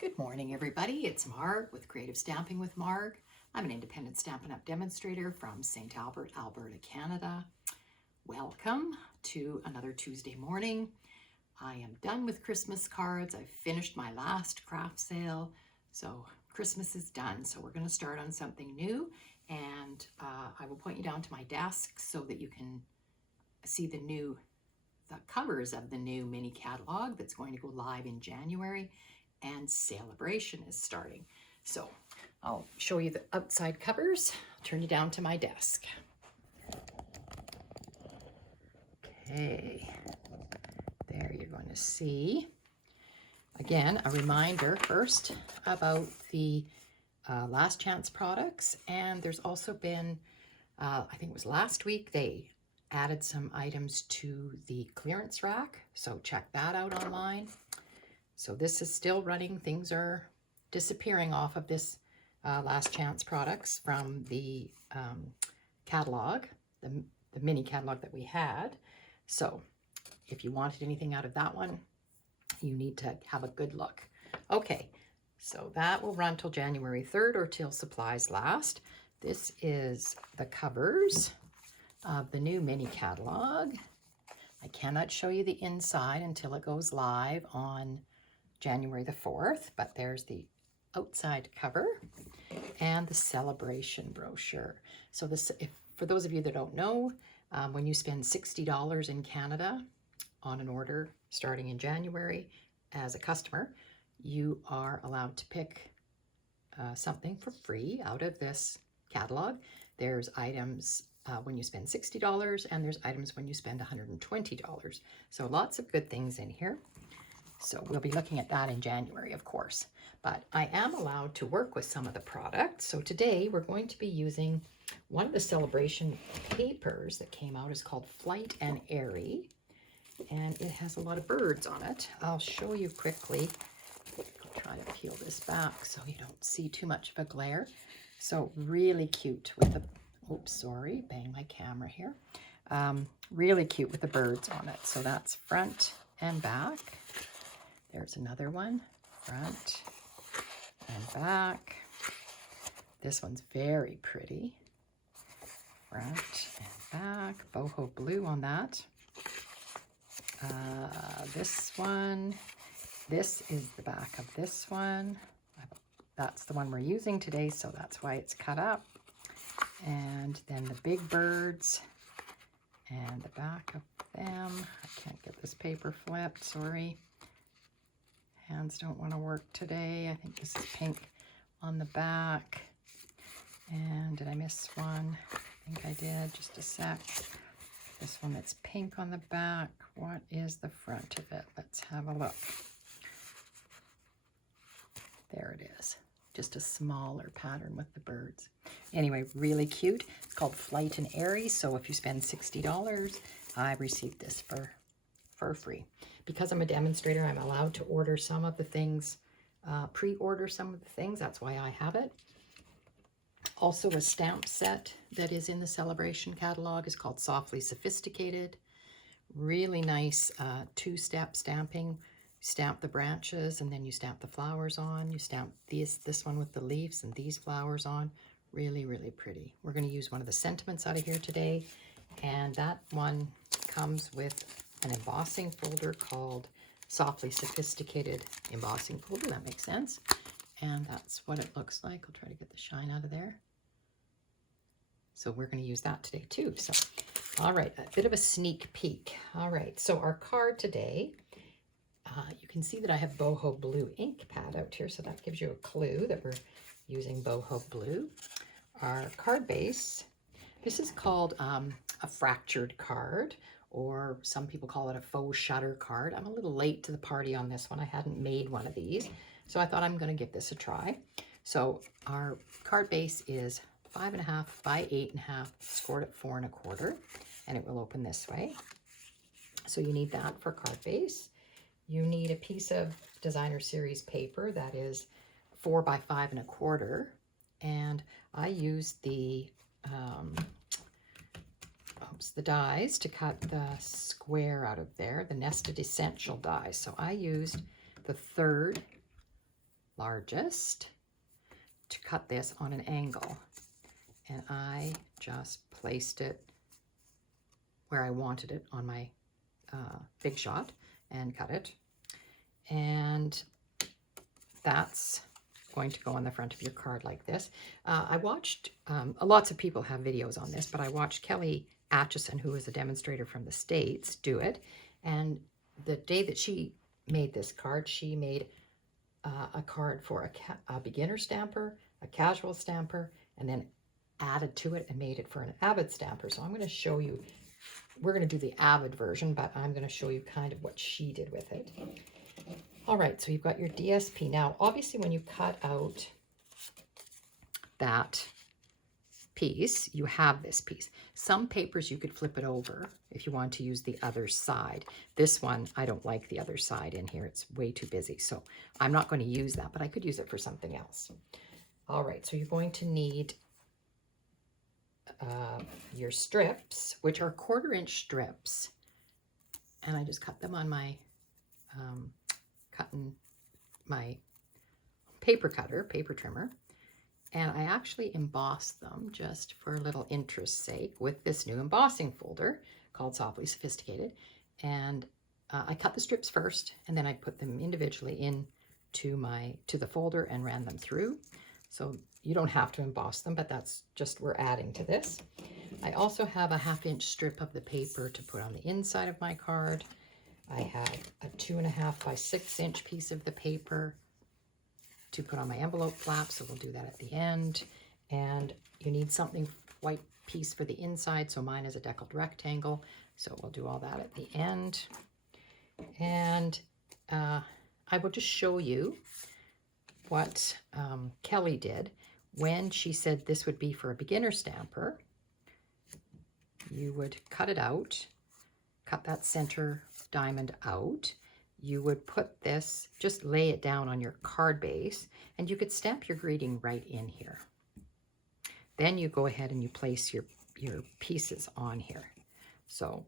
Good morning, everybody. It's Marg with Creative Stamping with Marg. I'm an independent Stampin' Up! Demonstrator from St. Albert, Alberta, Canada. Welcome to another Tuesday morning. I am done with Christmas cards. I've finished my last craft sale, so Christmas is done. So we're going to start on something new, and I will point you down to my desk so that you can see the covers of the new mini catalog that's going to go live in January. And celebration is starting. So I'll show you the outside covers. I'll turn you down to my desk. Okay, there you're going to see. Again, a reminder first about the last chance products. And there's also been, I think it was last week, they added some items to the clearance rack. So check that out online. So this is still running. Things are disappearing off of this last chance products from the catalog, the mini catalog that we had. So if you wanted anything out of that one, you need to have a good look. Okay, so that will run till January 3rd or till supplies last. This is the covers of the new mini catalog. I cannot show you the inside until it goes live on January the 4th, but there's the outside cover and the celebration brochure. So this, for those of you that don't know, when you spend $60 in Canada on an order starting in January as a customer, you are allowed to pick something for free out of this catalog. There's items when you spend $60 and there's items when you spend $120. So lots of good things in here. So we'll be looking at that in January, of course. But I am allowed to work with some of the products. So today we're going to be using one of the celebration papers that came out. Is called Flight and Airy. And it has a lot of birds on it. I'll show you quickly. I'll try to peel this back so you don't see too much of a glare. So really cute with the, oops, sorry, bang my camera here. Really cute with the birds on it. So that's front and back. There's another one, front and back. This one's very pretty. Front and back, boho blue on that. This one, this is the back of this one. That's the one we're using today, so that's why it's cut up. And then the big birds and the back of them. I can't get this paper flipped, sorry. Hands don't want to work today. I think this is pink on the back. And did I miss one? I think I did. Just a sec. This one that's pink on the back. What is the front of it? Let's have a look. There it is. Just a smaller pattern with the birds. Anyway, really cute. It's called Flight and Airy. So if you spend $60, I received this for free. Because I'm a demonstrator, I'm allowed to order some of the things, pre-order some of the things. That's why I have it. Also, a stamp set that is in the celebration catalog is called Softly Sophisticated. Really nice two-step stamping. Stamp the branches and then you stamp the flowers on. You stamp this one with the leaves and these flowers on. Really, really pretty. We're going to use one of the sentiments out of here today. And that one comes with an embossing folder called Softly Sophisticated Embossing Folder. That makes sense. And that's what it looks like. I'll try to get the shine out of there. So we're going to use that today too. So, all right, a bit of a sneak peek. All right, so our card today, you can see that I have boho blue ink pad out here. So that gives you a clue that we're using boho blue. Our card base, this is called a fractured card, or some people call it a faux shutter card. I'm a little late to the party on this one. I hadn't made one of these, so I thought I'm going to give this a try. So our card base is 5.5 by 8.5, scored at 4 1/4, and it will open this way. So you need that for card base. You need a piece of designer series paper that is 4 by 5 1/4, and I used the dies to cut the square out of there, the nested essential dies. So I used the third largest to cut this on an angle. And I just placed it where I wanted it on my Big Shot and cut it. And that's going to go on the front of your card like this. I watched, lots of people have videos on this, but I watched Kelly Atchison, who is a demonstrator from the States, do it. And the day that she made this card, she made a card for a beginner stamper, a casual stamper, and then added to it and made it for an avid stamper. So I'm going to show you, we're going to do the avid version, but I'm going to show you kind of what she did with it. All right, so you've got your DSP. Now, obviously, when you cut out that piece, you have this piece. Some papers, you could flip it over if you want to use the other side. This one, I don't like the other side in here. It's way too busy, so I'm not going to use that, but I could use it for something else. All right, so you're going to need your strips, which are 1/4-inch strips, and I just cut them on my paper cutter, paper trimmer, and I actually embossed them just for a little interest's sake with this new embossing folder called Softly Sophisticated. And I cut the strips first, and then I put them individually into the folder and ran them through. So you don't have to emboss them, but that's just, we're adding to this. I also have a 1/2-inch strip of the paper to put on the inside of my card. I have a 2.5 by 6-inch piece of the paper to put on my envelope flap, so we'll do that at the end. And you need something white piece for the inside, so mine is a deckled rectangle, so we'll do all that at the end. And I will just show you what Kelly did when she said this would be for a beginner stamper. You would cut it out, cut that center diamond out. You would put this, just lay it down on your card base, and you could stamp your greeting right in here. Then you go ahead and you place your pieces on here. So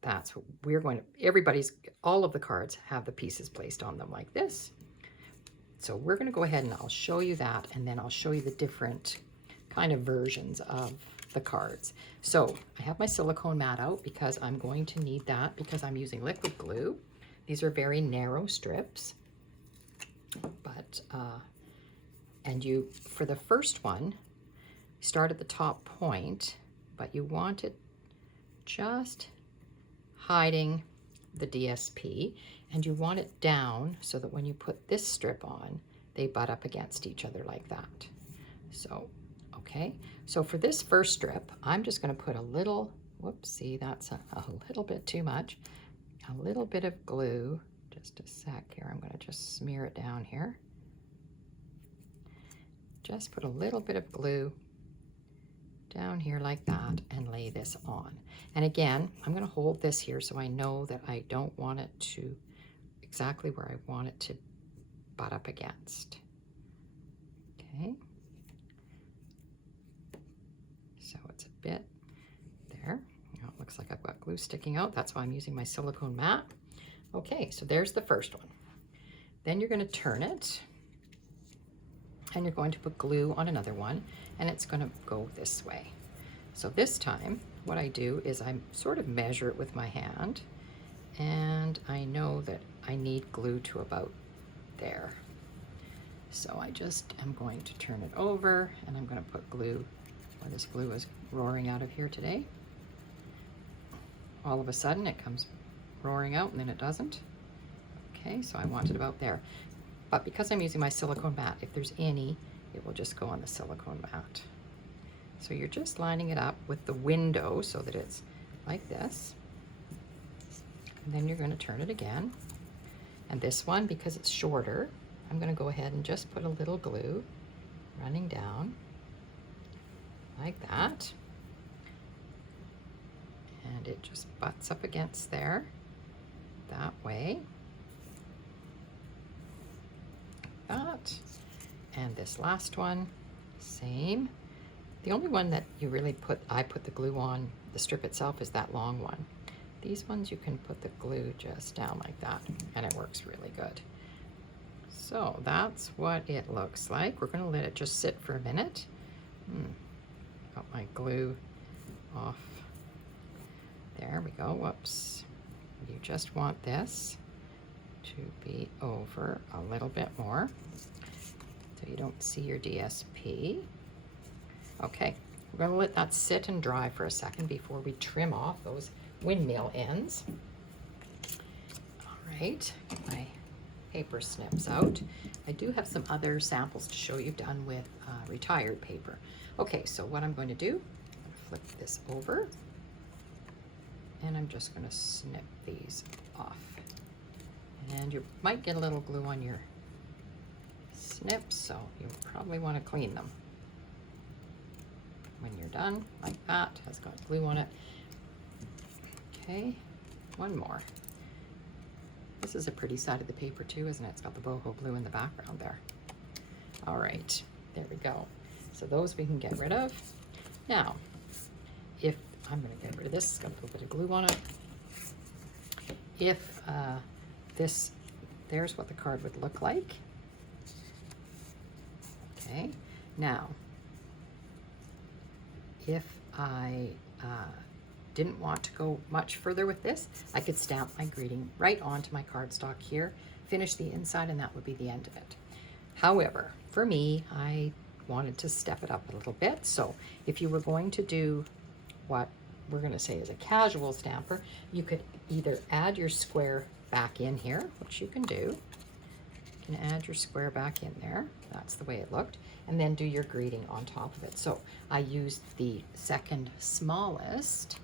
that's what we're going to, all of the cards have the pieces placed on them like this. So we're going to go ahead and I'll show you that, and then I'll show you the different kind of versions of the cards. So I have my silicone mat out because I'm going to need that because I'm using liquid glue. These are very narrow strips, but and you, for the first one, start at the top point, but you want it just hiding the DSP, and you want it down so that when you put this strip on, they butt up against each other like that. So, okay, so for this first strip, I'm just going to put a little, whoopsie, that's a little bit too much, a little bit of glue, just a sec here, I'm going to just smear it down here. Just put a little bit of glue down here like that and lay this on. And again, I'm going to hold this here so I know that I don't want it to exactly where I want it to butt up against. Okay. So it's a bit there. Now it looks like I've got glue sticking out. That's why I'm using my silicone mat. Okay, so there's the first one. Then you're going to turn it, and you're going to put glue on another one, and it's going to go this way. So this time, what I do is I sort of measure it with my hand, and I know that I need glue to about there. So I just am going to turn it over, and I'm going to put glue, or this glue is roaring out of here today. All of a sudden it comes roaring out, and then it doesn't. Okay, so I want it about there. But because I'm using my silicone mat, if there's any, it will just go on the silicone mat. So you're just lining it up with the window so that it's like this. And then you're going to turn it again. And this one, because it's shorter, I'm going to go ahead and just put a little glue running down like that. And it just butts up against there that way. That. And this last one, same. The only one that you really I put the glue on, the strip itself, is that long one. These ones you can put the glue just down like that, and it works really good. So that's what it looks like. We're going to let it just sit for a minute. Got my glue off. There we go. Whoops. You just want this to be over a little bit more so you don't see your DSP. Okay, we're going to let that sit and dry for a second before we trim off those windmill ends. All right, get my paper snips out. I do have some other samples to show you done with retired paper. Okay, so what I'm going to do, I'm going to flip this over, and I'm just going to snip these off. And you might get a little glue on your snips, so you'll probably want to clean them. When you're done, like that, has got glue on it. Okay, one more. This is a pretty side of the paper too, isn't it? It's got the boho blue in the background there. All right, there we go. So those we can get rid of. Now, if I'm going to get rid of this, it's got a little bit of glue on it. If there's what the card would look like. Okay, now, if I didn't want to go much further with this, I could stamp my greeting right onto my cardstock here, finish the inside, and that would be the end of it. However, for me, I wanted to step it up a little bit. So if you were going to do what we're going to say is a casual stamper, you could either add your square back in here, which you can do. You can add your square back in there. That's the way it looked. And then do your greeting on top of it. So I used the second smallest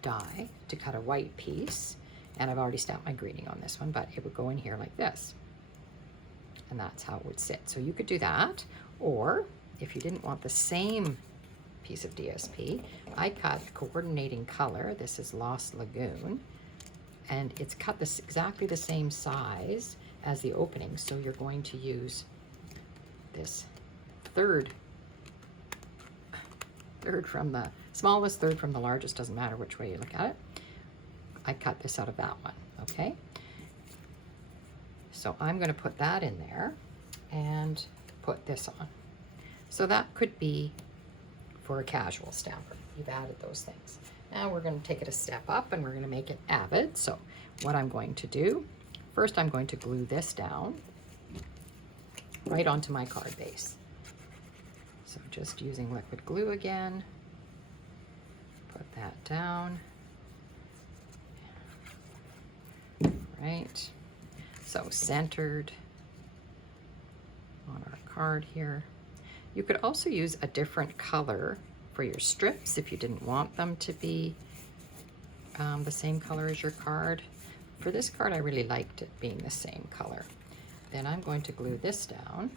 die to cut a white piece. And I've already stamped my greeting on this one, but it would go in here like this. And that's how it would sit. So you could do that. Or if you didn't want the same piece of DSP, I cut coordinating color. This is Lost Lagoon. And it's cut this exactly the same size as the opening. So you're going to use this third from the smallest, third from the largest, doesn't matter which way you look at it. I cut this out of that one, okay? So I'm going to put that in there and put this on. So that could be for a casual stamper. You've added those things. Now we're going to take it a step up and we're going to make it avid. So what I'm going to do, first I'm going to glue this down right onto my card base. So just using liquid glue again, put that down. Right, so centered on our card here. You could also use a different color for your strips if you didn't want them to be the same color as your card. For this card, I really liked it being the same color. Then I'm going to glue this down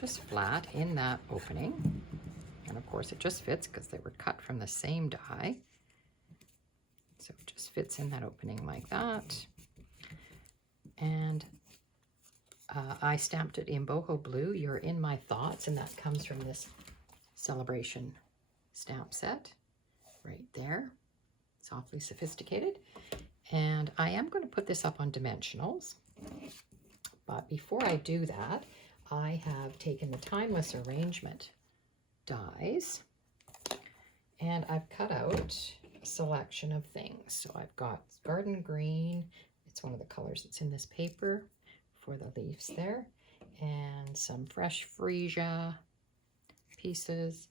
just flat in that opening. And of course it just fits because they were cut from the same die. So it just fits in that opening like that. And I stamped it in boho blue. You're in my thoughts, and that comes from this celebration stamp set right there. It's awfully sophisticated. And I am going to put this up on dimensionals. But before I do that, I have taken the Timeless Arrangement dies, and I've cut out a selection of things. So I've got garden green. It's one of the colors that's in this paper for the leaves there, and some fresh freesia pieces,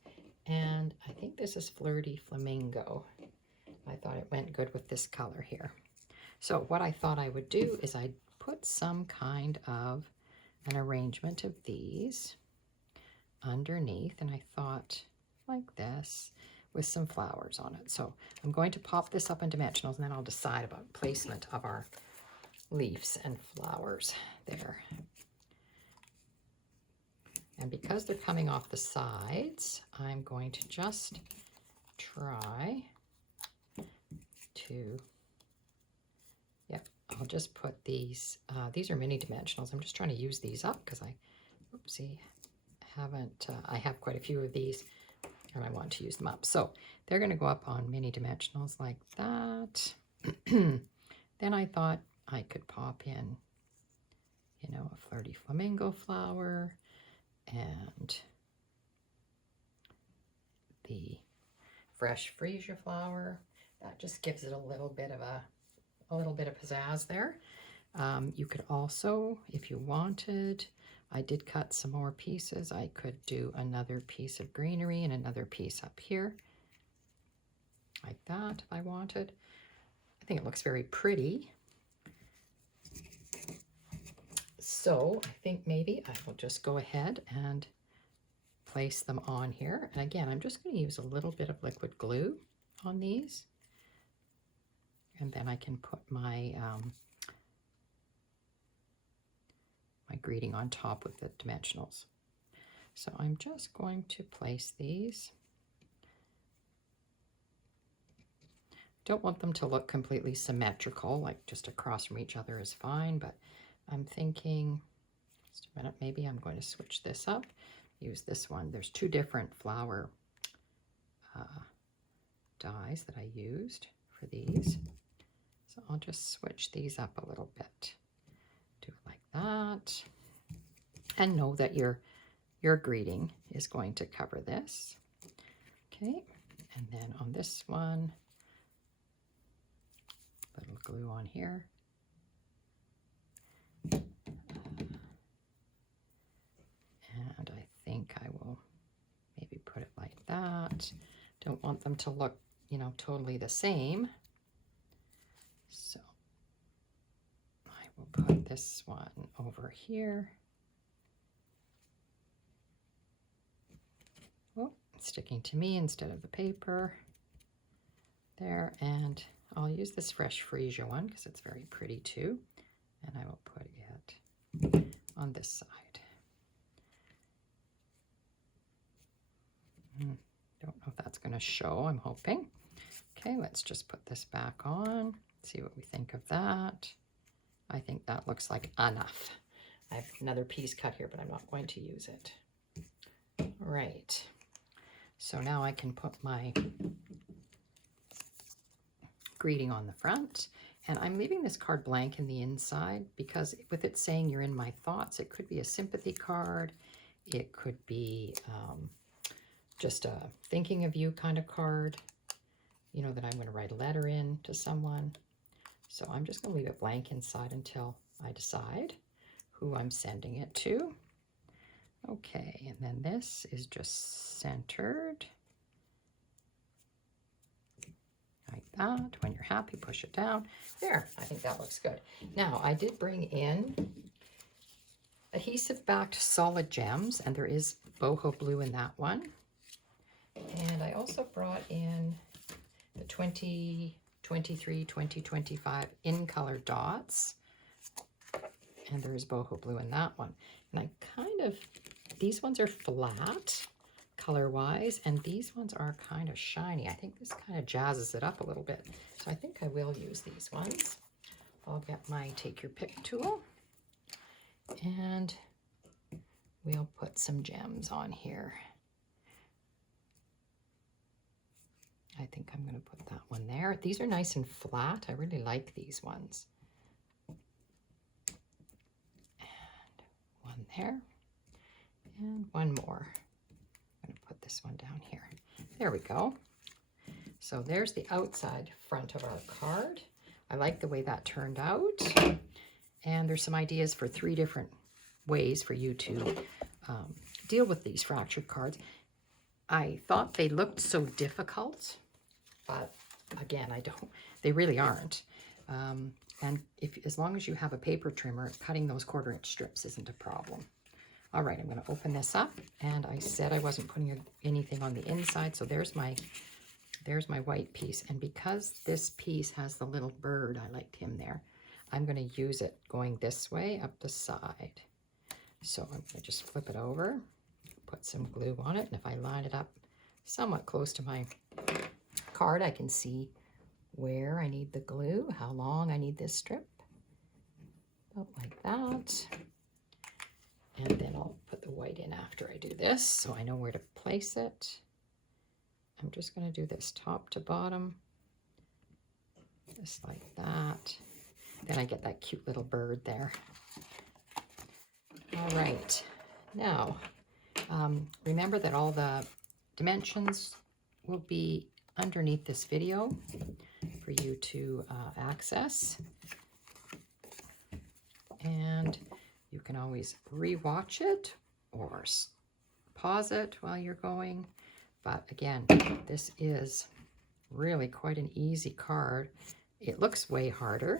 and I think this is Flirty Flamingo. I thought it went good with this color here. So what I thought I would do is I'd put some kind of an arrangement of these underneath, and I thought like this with some flowers on it. So I'm going to pop this up in dimensionals, and then I'll decide about placement of our leaves and flowers there. And because they're coming off the sides, I'm going to just try to, yep, I'll just put these are mini dimensionals. I'm just trying to use these up because I, oopsie, haven't, I have quite a few of these and I want to use them up. So they're going to go up on mini dimensionals like that. Then I thought I could pop in you know, a flirty flamingo flower and the fresh freesia flower. That just gives it a little bit of pizzazz there. You could also, if you wanted, I did cut some more pieces. I could do another piece of greenery and another piece up here, like that, if I wanted. I think it looks very pretty. So I think maybe I will just go ahead and place them on here. And again, I'm just going to use a little bit of liquid glue on these. And then I can put my my greeting on top with the dimensionals. So I'm just going to place these. Don't want them to look completely symmetrical, like just across from each other is fine, but I'm thinking, just a minute, maybe I'm going to switch this up, use this one. There's two different flower dies that I used for these. So I'll just switch these up a little bit. Do it like that. And know that your greeting is going to cover this. Okay, and then on this one, little glue on here. And I think I will maybe put it like that. Don't want them to look, you know, totally the same. So I will put this one over here. Oh, it's sticking to me instead of the paper. There, and I'll use this fresh freesia one because it's very pretty too. And I will put it on this side. Don't know if that's going to show, I'm hoping. Okay, let's just put this back on, see what we think of that. I think that looks like enough. I have another piece cut here, but I'm not going to use it. Right, so now I can put my greeting on the front, and I'm leaving this card blank in the inside because with it saying you're in my thoughts, it could be a sympathy card, it could be just a thinking of you kind of card, you know, that I'm going to write a letter in to someone. So I'm just going to leave it blank inside until I decide who I'm sending it to. Okay, and then this is just centered like that. When you're happy, push it down. There, I think that looks good. Now, I did bring in adhesive-backed solid gems, and there is boho blue in that one. And I also brought in the 2023, 2025 in color dots. And there is boho blue in that one. And I kind of, these ones are flat color-wise, and these ones are kind of shiny. I think this kind of jazzes it up a little bit. So I think I will use these ones. I'll get my take your pick tool, and we'll put some gems on here. I think I'm going to put that one there. These are nice and flat. I really like these ones. And one there. And one more. I'm going to put this one down here. There we go. So there's the outside front of our card. I like the way that turned out. And there's some ideas for 3 different ways for you to deal with these fractured cards. I thought they looked so difficult, but again, they really aren't. And as long as you have a paper trimmer, cutting those 1/4 inch strips isn't a problem. All right, I'm going to open this up, and I said I wasn't putting anything on the inside, so there's my white piece. And because this piece has the little bird, I liked him there, I'm going to use it going this way up the side. So I'm going to just flip it over, put some glue on it, and if I line it up somewhat close to my card, I can see where I need the glue, how long I need this strip, about like that. And then I'll put the white in after I do this, so I know where to place it. I'm just going to do this top to bottom, just like that. Then I get that cute little bird there. All right, now remember that all the dimensions will be underneath this video for you to access. And you can always re-watch it or pause it while you're going. But again, this is really quite an easy card. It looks way harder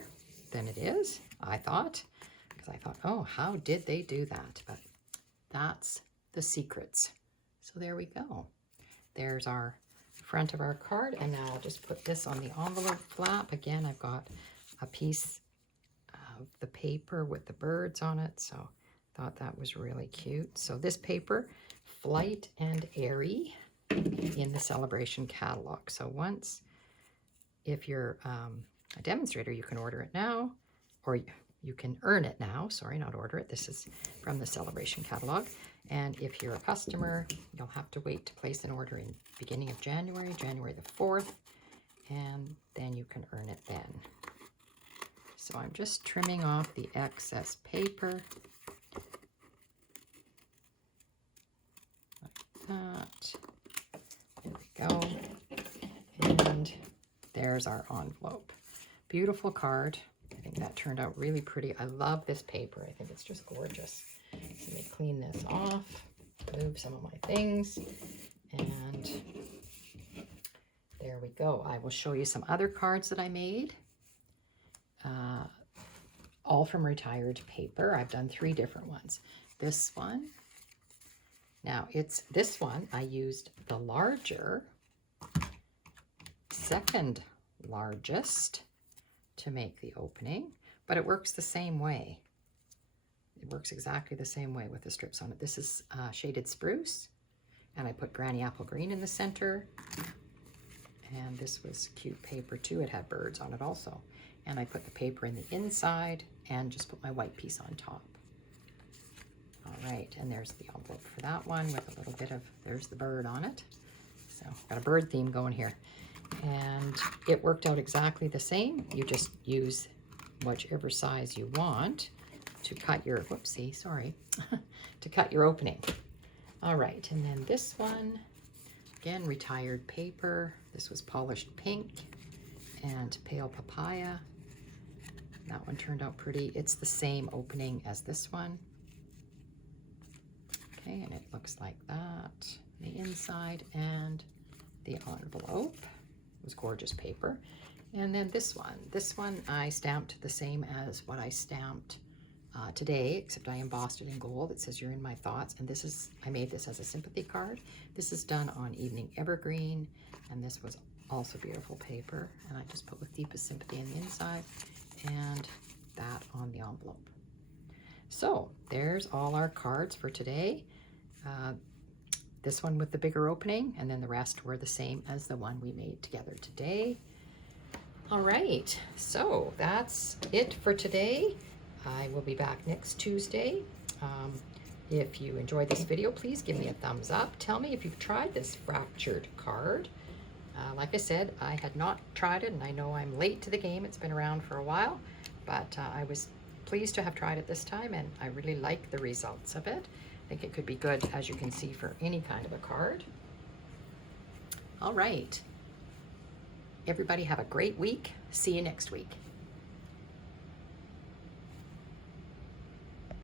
than it is, I thought, because I thought, oh, how did they do that? But that's the secrets. So there we go. There's our front of our card. And now I'll just put this on the envelope flap. Again, I've got a piece of the paper with the birds on it. So I thought that was really cute. So this paper, Flight and Airy, in the Celebration catalog. So once, if you're a demonstrator, you can order it now, or you can earn it now. Sorry, not order it. This is from the Celebration catalog. And if you're a customer, you'll have to wait to place an order in beginning of January, January the 4th, and then you can earn it then. So I'm just trimming off the excess paper. Like that. There we go. And there's our envelope. Beautiful card. I think that turned out really pretty. I love this paper. I think it's just gorgeous. Let me clean this off, move some of my things, and there we go. I will show you some other cards that I made, all from retired paper. I've done 3 different ones. This one, now it's this one, I used the larger, second largest to make the opening, but it works the same way. It works exactly the same way with the strips on it. This is shaded spruce, and I put granny apple green in the center. And this was cute paper too. It had birds on it also. And I put the paper in the inside and just put my white piece on top. All right, and there's the envelope for that one with a little bit of, there's the bird on it. So got a bird theme going here. And it worked out exactly the same. You just use whichever size you want to cut your, whoopsie, sorry, to cut your opening. All right, and then this one, again, retired paper. This was polished pink and pale papaya. That one turned out pretty. It's the same opening as this one. Okay, and it looks like that. The inside and the envelope. It was gorgeous paper. And then this one I stamped the same as what I stamped today, except I embossed it in gold. It says, "You're in my thoughts." And this is, I made this as a sympathy card. This is done on evening evergreen, and this was also beautiful paper. And I just put with deepest sympathy in the inside and that on the envelope. So there's all our cards for today. This one with the bigger opening, and then the rest were the same as the one we made together today. All right, so that's it for today. I will be back next Tuesday. If you enjoyed this video, please give me a thumbs up. Tell me if you've tried this fractured card. Like I said, I had not tried it, and I know I'm late to the game. It's been around for a while, but I was pleased to have tried it this time, and I really like the results of it. I think it could be good, as you can see, for any kind of a card. All right. Everybody have a great week. See you next week.